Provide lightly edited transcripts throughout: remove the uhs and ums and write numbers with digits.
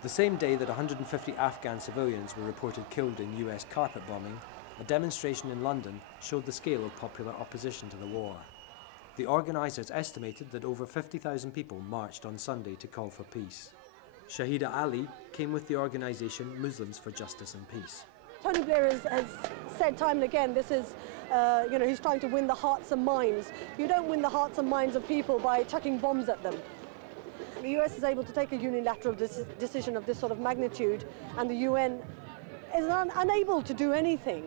The same day that 150 Afghan civilians were reported killed in US carpet bombing, a demonstration in London showed the scale of popular opposition to the war. The organisers estimated that over 50,000 people marched on Sunday to call for peace. Shahida Ali came with the organisation Muslims for Justice and Peace. Tony Blair has said time and again, this is, he's trying to win the hearts and minds. You don't win the hearts and minds of people by chucking bombs at them. The US is able to take a unilateral decision of this sort of magnitude, and the UN is unable to do anything.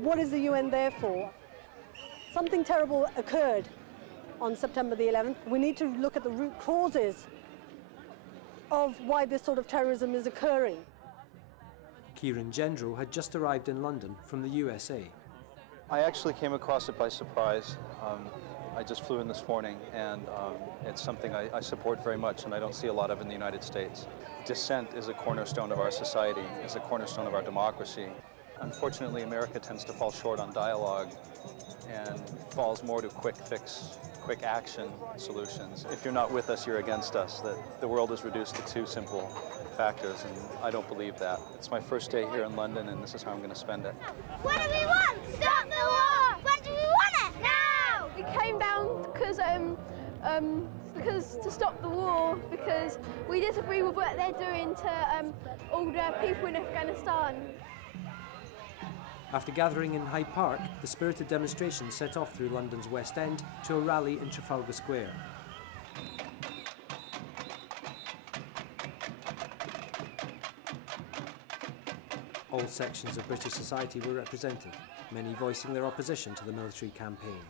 What is the UN there for? Something terrible occurred on September the 11th. We need to look at the root causes of why this sort of terrorism is occurring. Kieran Gendro had just arrived in London from the USA. I actually came across it by surprise. I just flew in this morning, and it's something I support very much, and I don't see a lot of in the United States. Dissent is a cornerstone of our society, is a cornerstone of our democracy. Unfortunately, America tends to fall short on dialogue and falls more to quick fix, quick action solutions. If you're not with us, you're against us. That the world is reduced to two simple factors, and I don't believe that. It's my first day here in London, and this is how I'm going to spend it. What do we want? Stop the war! When do we want it? Now! We came down because to stop the war, because we disagree with what they're doing to all the people in Afghanistan. After gathering in Hyde Park, the spirited demonstration set off through London's West End to a rally in Trafalgar Square. All sections of British society were represented, many voicing their opposition to the military campaign.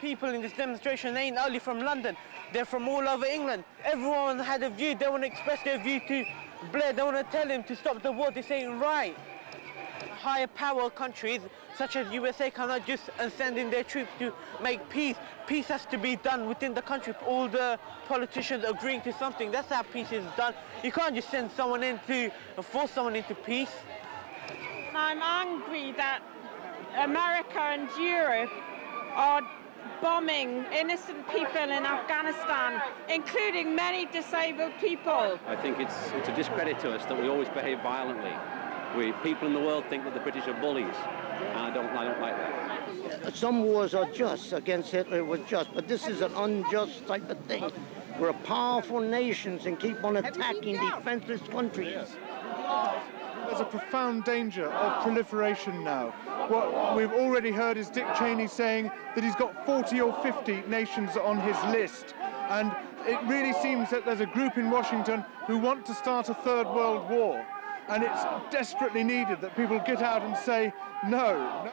People in this demonstration ain't only from London, they're from all over England. Everyone had a view, they want to express their view to Blair, they want to tell him to stop the war, this ain't right. Higher power countries, such as USA, cannot just send in their troops to make peace. Peace has to be done within the country, all the politicians agreeing to something. That's how peace is done. You can't just send someone in to force someone into peace. I'm angry that America and Europe are bombing innocent people in Afghanistan, including many disabled people. I think it's a discredit to us that we always behave violently. People in the world think that the British are bullies, and I don't like that. Some wars are just. Against Hitler it was just, but this is an unjust type of thing. We're powerful nations and keep on attacking defenseless countries. There's a profound danger of proliferation now. What we've already heard is Dick Cheney saying that he's got 40 or 50 nations on his list, and it really seems that there's a group in Washington who want to start a third world war. And it's desperately needed that people get out and say no.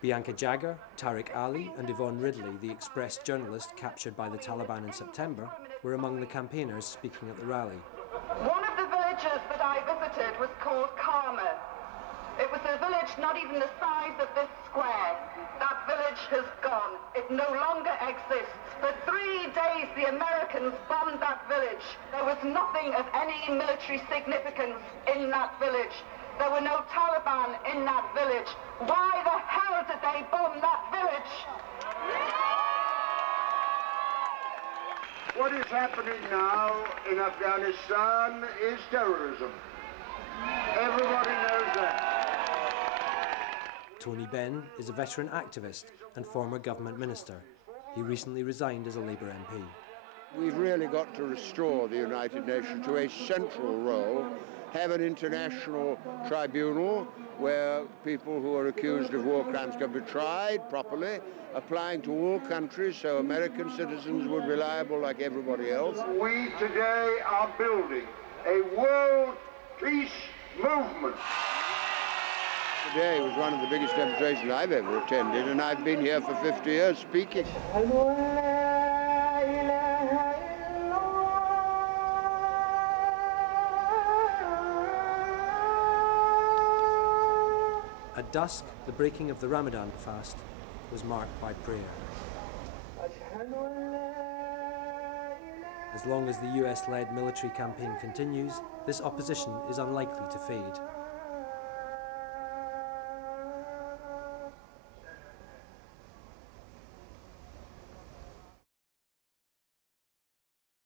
Bianca Jagger, Tariq Ali and Yvonne Ridley, the Express journalist captured by the Taliban in September, were among the campaigners speaking at the rally. One of the villages that I visited was called Karma. It was a village not even the size of this square. That village has gone. It no longer exists. For 3 days the Americans bombed that village. There was nothing of any military significance in that village. There were no Taliban in that village. Why the hell did they bomb that village? What is happening now in Afghanistan is terrorism. Everybody knows that. Tony Benn is a veteran activist and former government minister. He recently resigned as a Labour MP. We've really got to restore the United Nations to a central role, have an international tribunal where people who are accused of war crimes can be tried properly, applying to all countries so American citizens would be liable like everybody else. We today are building a world peace movement. Today was one of the biggest demonstrations I've ever attended, and I've been here for 50 years speaking. At dusk, the breaking of the Ramadan fast was marked by prayer. As long as the US-led military campaign continues, this opposition is unlikely to fade.